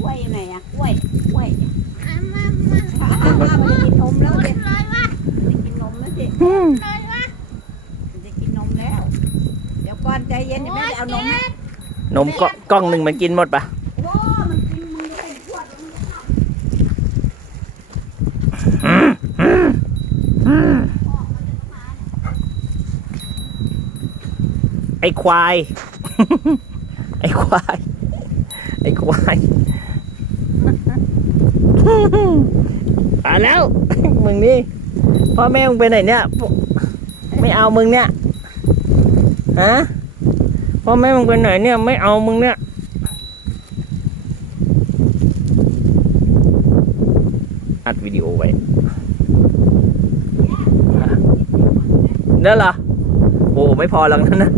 กล้วยอยู่ไหนอะกล้วยกล้วยมามามาอ้าวอ้าวมันจะกินนมแล้วเลสิยว่ะจะกินนมแล้วสิเลยว่ะมันจะกินนมแล้ว เดี๋ยวก่อนใจเย็นเดี๋ยวแม่ไปเอานมให้นมก็กล้องหนึ่งมันกินหมดปะโอ้มันกินมึงจะเป็นขวดมึงจะเอาไอควาย ไอควาย ไอควาย อ่าแล้ว มึงนี่พ่อแม่มึงไปไหนเนี่ย ไม่เอามึงเนี่ยฮะพ่อแม่มึงไปไหนเนี่ย ไม่เอามึงเนี่ยอัดวิดีโอไว้นั่นเหรอโอ้ไม่พอแล้วนั่นนะ